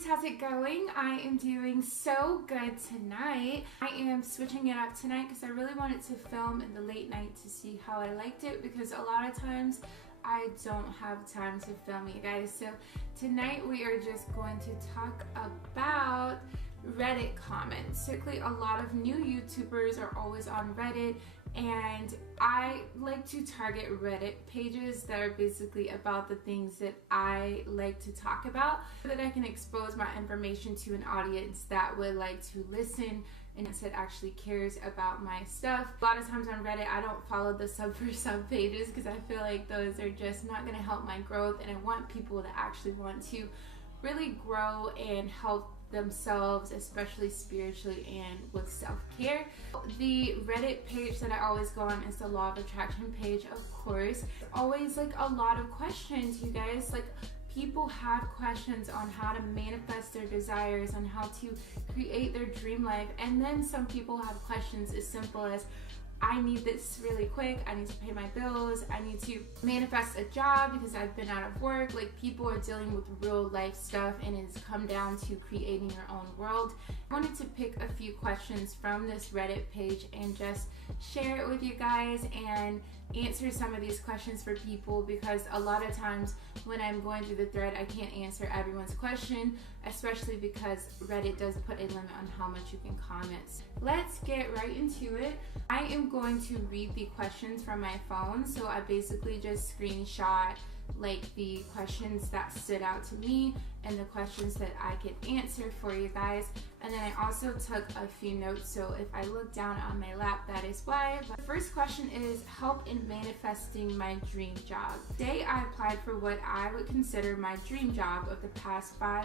guys, how's it going? I am doing so good tonight. I am switching it up tonight because I really wanted to film in the late night to see how I liked it, because a lot of times I don't have time to film, you guys. So tonight we are just going to talk about Reddit comments. Typically a lot of new YouTubers are always on Reddit, and I like to target Reddit pages that are basically about the things that I like to talk about, so that I can expose my information to an audience that would like to listen and that actually cares about my stuff. A lot of times on Reddit I don't follow the sub for sub pages because I feel like those are just not going to help my growth, and I want people that actually want to really grow and help themselves, especially spiritually and with self-care. The Reddit page that I always go on is the Law of Attraction page, of course. Always like a lot of questions, you guys. Like, people have questions on how to manifest their desires, on how to create their dream life, and then some people have questions as simple as, I need this really quick, I need to pay my bills, I need to manifest a job because I've been out of work. Like, people are dealing with real life stuff, and it's come down to creating your own world. I wanted to pick a few questions from this Reddit page and just share it with you guys and answer some of these questions for people, because a lot of times when I'm going through the thread I can't answer everyone's question, especially because Reddit does put a limit on how much you can comment. Let's get right into it. I am going to read the questions from my phone, so I basically just screenshot like the questions that stood out to me and the questions that I could answer for you guys. And then I also took a few notes, so if I look down on my lap, that is why. But the first question is, help in manifesting my dream job. Today I applied for what I would consider my dream job of the past 5+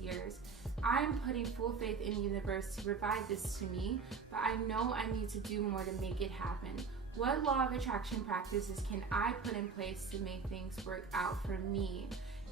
years. I'm putting full faith in the universe to provide this to me, but I know I need to do more to make it happen. What law of attraction practices can I put in place to make things work out for me?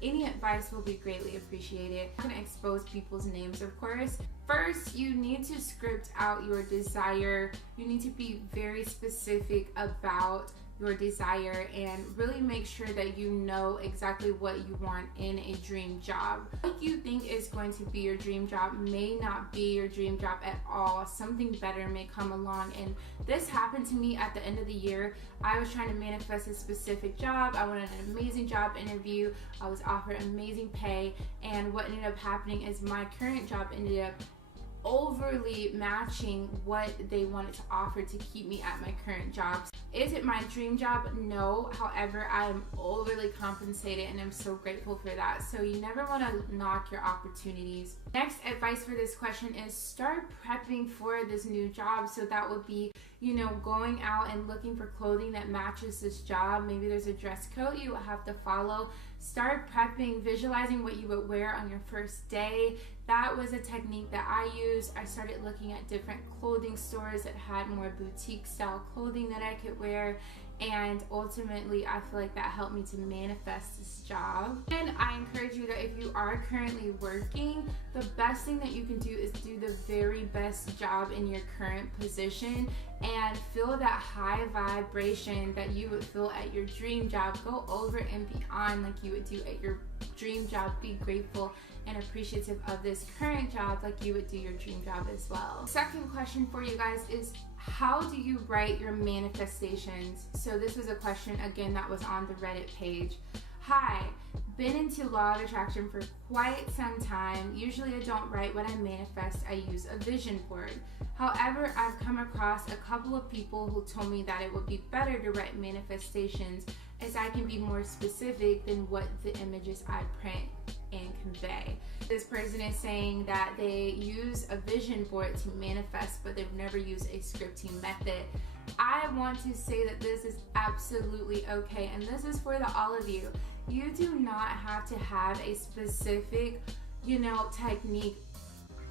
Any advice will be greatly appreciated. I'm going to expose people's names, of course. First, you need to script out your desire. You need to be very specific about your desire and really make sure that you know exactly what you want in a dream job. What you think is going to be your dream job may not be your dream job at all. Something better may come along, and this happened to me at the end of the year. I was trying to manifest a specific job. I wanted an amazing job interview. I was offered amazing pay, and what ended up happening is my current job ended up overly matching what they wanted to offer to keep me at my current job. Is it my dream job? No. However, I am overly compensated, and I'm so grateful for that. So you never want to knock your opportunities. Next advice for this question is start prepping for this new job. So that would be, going out and looking for clothing that matches this job. Maybe there's a dress code you will have to follow. Start prepping, visualizing what you would wear on your first day. That was a technique that I used. I started looking at different clothing stores that had more boutique style clothing that I could wear, and ultimately I feel like that helped me to manifest this job. And I encourage you that if you are currently working, the best thing that you can do is do the very best job in your current position and feel that high vibration that you would feel at your dream job. Go over and beyond like you would do at your dream job. Be grateful and appreciative of this current job like you would do your dream job as well. Second question for you guys is, how do you write your manifestations? So this was a question again that was on the Reddit page. Hi, been into law of attraction for quite some time. Usually I don't write what I manifest, I use a vision board. However, I've come across a couple of people who told me that it would be better to write manifestations, as I can be more specific than what the images I print and convey. This person is saying that they use a vision board to manifest, but they've never used a scripting method. I want to say that this is absolutely okay, and this is for all of you. You do not have to have a specific, technique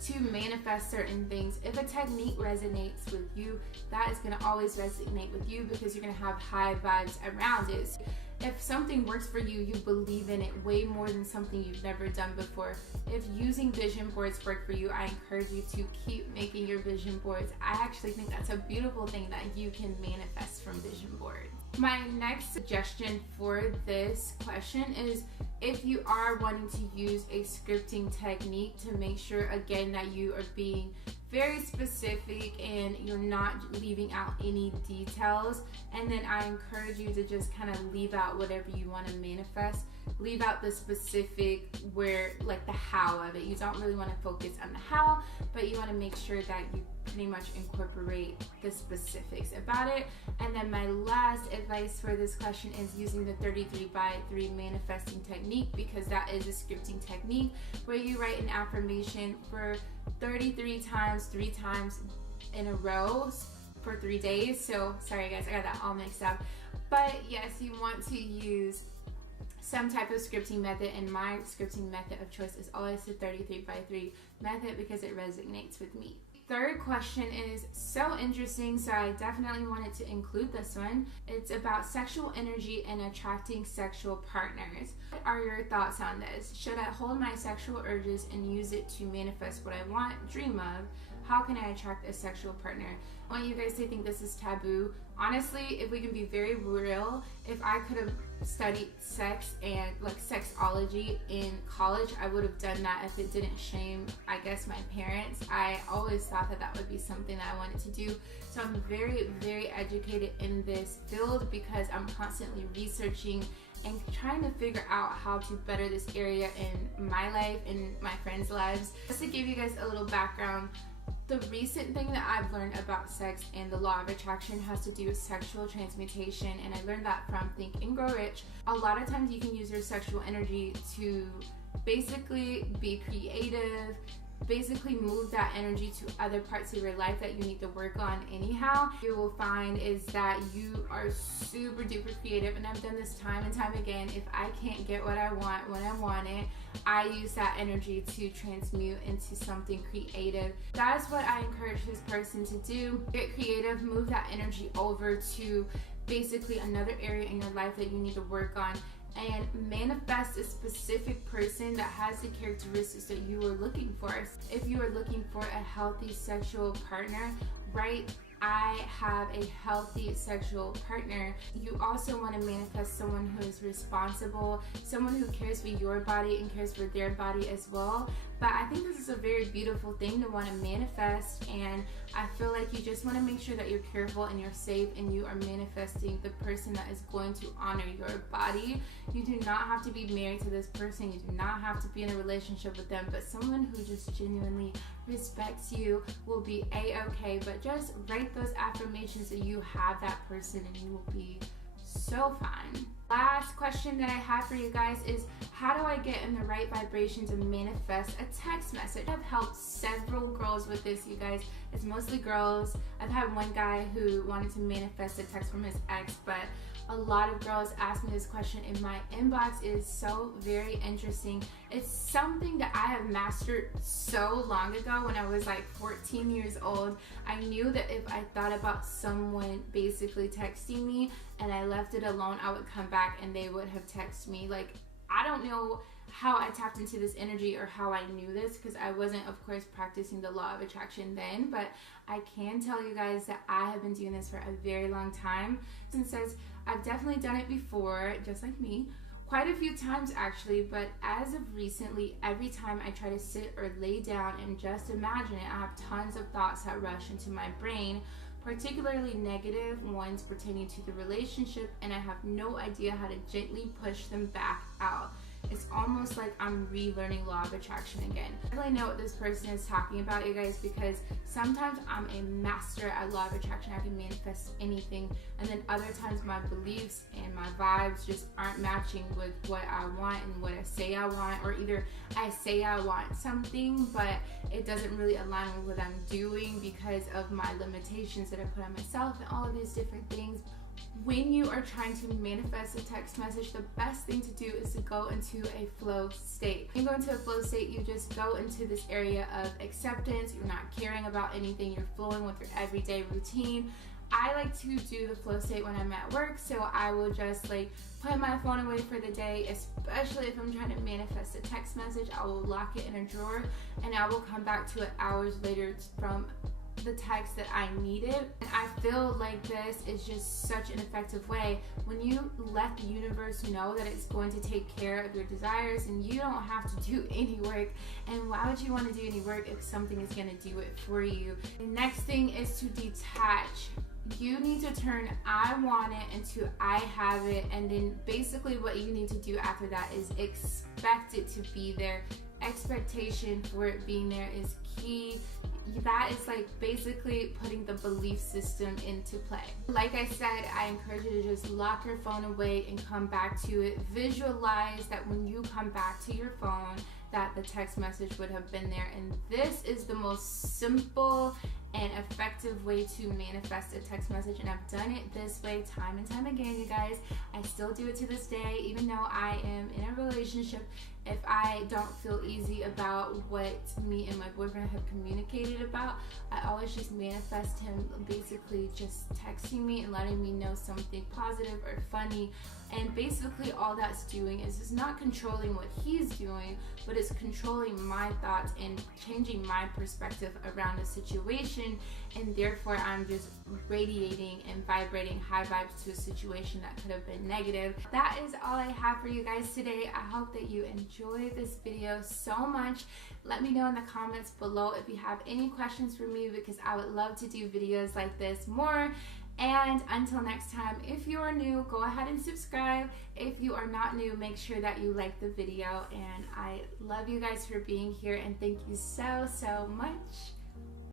to manifest certain things. If a technique resonates with you, that is going to always resonate with you because you're going to have high vibes around it. If something works for you, you believe in it way more than something you've never done before. if using vision boards work for you, I encourage you to keep making your vision boards. I actually think that's a beautiful thing that you can manifest from vision boards. My next suggestion for this question is if you are wanting to use a scripting technique, to make sure again that you are being very specific and you're not leaving out any details. And then I encourage you to just kind of leave out whatever you want to manifest. Leave out the specific, where like the how of it. You don't really want to focus on the how, but you want to make sure that you pretty much incorporate the specifics about it. And then my last advice for this question is using the 33x3 manifesting technique, because that is a scripting technique where you write an affirmation for 33 times, 3 times in a row for 3 days. So sorry guys, I got that all mixed up. But yes, you want to use some type of scripting method, and my scripting method of choice is always the 33x3 method because it resonates with me. Third question is so interesting, so I definitely wanted to include this one. It's about sexual energy and attracting sexual partners. What are your thoughts on this? Should I hold my sexual urges and use it to manifest what I want, dream of? How can I attract a sexual partner? I want you guys to think this is taboo. Honestly, if we can be very real, if I could have studied sex and like sexology in college, I would have done that if it didn't shame, I guess, my parents. I always thought that that would be something that I wanted to do. So I'm very, very educated in this field because I'm constantly researching and trying to figure out how to better this area in my life and my friends' lives. Just to give you guys a little background, the recent thing that I've learned about sex and the law of attraction has to do with sexual transmutation, and I learned that from Think and Grow Rich. A lot of times you can use your sexual energy to basically be creative, basically move that energy to other parts of your life that you need to work on anyhow. You will find is that you are super duper creative, and I've done this time and time again. If I can't get what I want when I want it, I use that energy to transmute into something creative. That's what I encourage this person to do. Get creative, move that energy over to basically another area in your life that you need to work on, and manifest a specific person that has the characteristics that you are looking for. If you are looking for a healthy sexual partner, right? I have a healthy sexual partner. You also want to manifest someone who is responsible, someone who cares for your body and cares for their body as well. But I think this is a very beautiful thing to want to manifest, and I feel like you just want to make sure that you're careful and you're safe and you are manifesting the person that is going to honor your body. You do not have to be married to this person. You do not have to be in a relationship with them, but someone who just genuinely respects you will be a-okay. But just write those affirmations that you have that person and you will be so fine. Last question that I have for you guys is, how do I get in the right vibration to manifest a text message? I've helped several girls with this, you guys. It's mostly girls. I've had one guy who wanted to manifest a text from his ex, but a lot of girls ask me this question in my inbox. It is so very interesting. It's something that I have mastered so long ago when I was like 14 years old. I knew that if I thought about someone basically texting me and I left it alone, I would come back and they would have texted me. Like, I don't know how I tapped into this energy or how I knew this, because I wasn't, of course, practicing the law of attraction then, but I can tell you guys that I have been doing this for a very long time. And says I've definitely done it before, just like me, quite a few times actually, but as of recently, every time I try to sit or lay down and just imagine it, I have tons of thoughts that rush into my brain, particularly negative ones pertaining to the relationship, and I have no idea how to gently push them back out. It's almost like I'm relearning law of attraction again. I really know what this person is talking about, you guys, because sometimes I'm a master at law of attraction. I can manifest anything, and then other times my beliefs and my vibes just aren't matching with what I want and what I say I want, or either I say I want something but it doesn't really align with what I'm doing because of my limitations that I put on myself and all of these different things. When you are trying to manifest a text message, the best thing to do is to go into a flow state. When you go into a flow state, you just go into this area of acceptance. You're not caring about anything. You're flowing with your everyday routine. I like to do the flow state when I'm at work, so I will just like put my phone away for the day, especially if I'm trying to manifest a text message. I will lock it in a drawer and I will come back to it hours later from the text that I needed. And I feel like this is just such an effective way when you let the universe know that it's going to take care of your desires and you don't have to do any work. And why would you want to do any work if something is going to do it for you? The next thing is to detach. You need to turn I want it into I have it, and then basically what you need to do after that is expect it to be there. Expectation for it being there is key. That is like basically putting the belief system into play. Like I said, I encourage you to just lock your phone away and come back to it. Visualize that when you come back to your phone that the text message would have been there. And this is the most simple and effective way to manifest a text message, and I've done it this way time and time again, you guys. I still do it to this day, even though I am in a relationship. If I don't feel easy about what me and my boyfriend have communicated about, I always just manifest him basically just texting me and letting me know something positive or funny. And basically all that's doing is it's not controlling what he's doing, but it's controlling my thoughts and changing my perspective around the situation. And therefore I'm just radiating and vibrating high vibes to a situation that could have been negative. That is all I have for you guys today. I hope that you enjoyed this video so much. Let me know in the comments below if you have any questions for me, because I would love to do videos like this more. And until next time, if you are new, go ahead and subscribe. If you are not new, make sure that you like the video. And I love you guys for being here, and thank you so, so much.